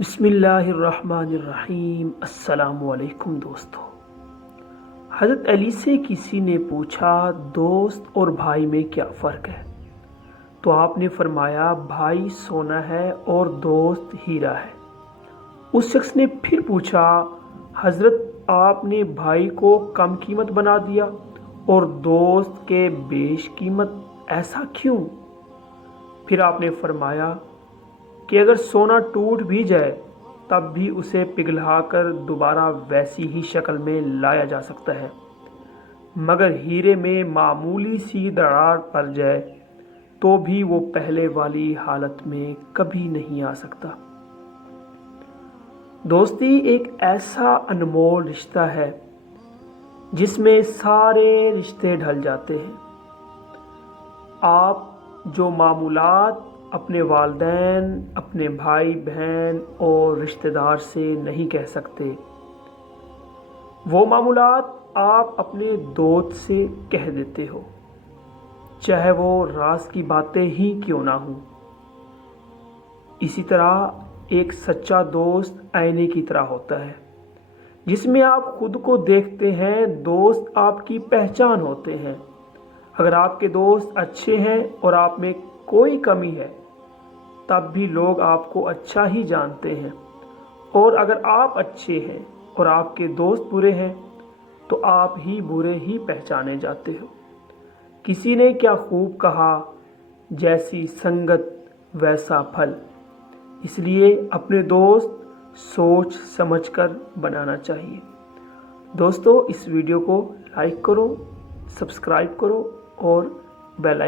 بسم اللہ الرحمن الرحیم۔ السلام علیکم دوستو۔ حضرت علی سے کسی نے پوچھا دوست اور بھائی میں کیا فرق ہے؟ تو آپ نے فرمایا بھائی سونا ہے اور دوست ہیرا ہے۔ اس شخص نے پھر پوچھا حضرت آپ نے بھائی کو کم قیمت بنا دیا اور دوست کے بیش قیمت، ایسا کیوں؟ پھر آپ نے فرمایا کہ اگر سونا ٹوٹ بھی جائے تب بھی اسے پگھلا کر دوبارہ ویسی ہی شکل میں لایا جا سکتا ہے، مگر ہیرے میں معمولی سی دراڑ پڑ جائے تو بھی وہ پہلے والی حالت میں کبھی نہیں آ سکتا۔ دوستی ایک ایسا انمول رشتہ ہے جس میں سارے رشتے ڈھل جاتے ہیں۔ آپ جو معمولات اپنے والدین، اپنے بھائی بہن اور رشتہ دار سے نہیں کہہ سکتے، وہ معمولات آپ اپنے دوست سے کہہ دیتے ہو، چاہے وہ راز کی باتیں ہی کیوں نہ ہوں۔ اسی طرح ایک سچا دوست آئینے کی طرح ہوتا ہے جس میں آپ خود کو دیکھتے ہیں۔ دوست آپ کی پہچان ہوتے ہیں۔ اگر آپ کے دوست اچھے ہیں اور آپ میں کوئی کمی ہے تب بھی لوگ آپ کو اچھا ہی جانتے ہیں، اور اگر آپ اچھے ہیں اور آپ کے دوست برے ہیں تو آپ ہی برے ہی پہچانے جاتے ہو۔ کسی نے کیا خوب کہا، جیسی سنگت ویسا پھل۔ اس لیے اپنے دوست سوچ سمجھ کر بنانا چاہیے۔ دوستو، اس ویڈیو کو لائک کرو، سبسکرائب کرو اور بیل آئیکن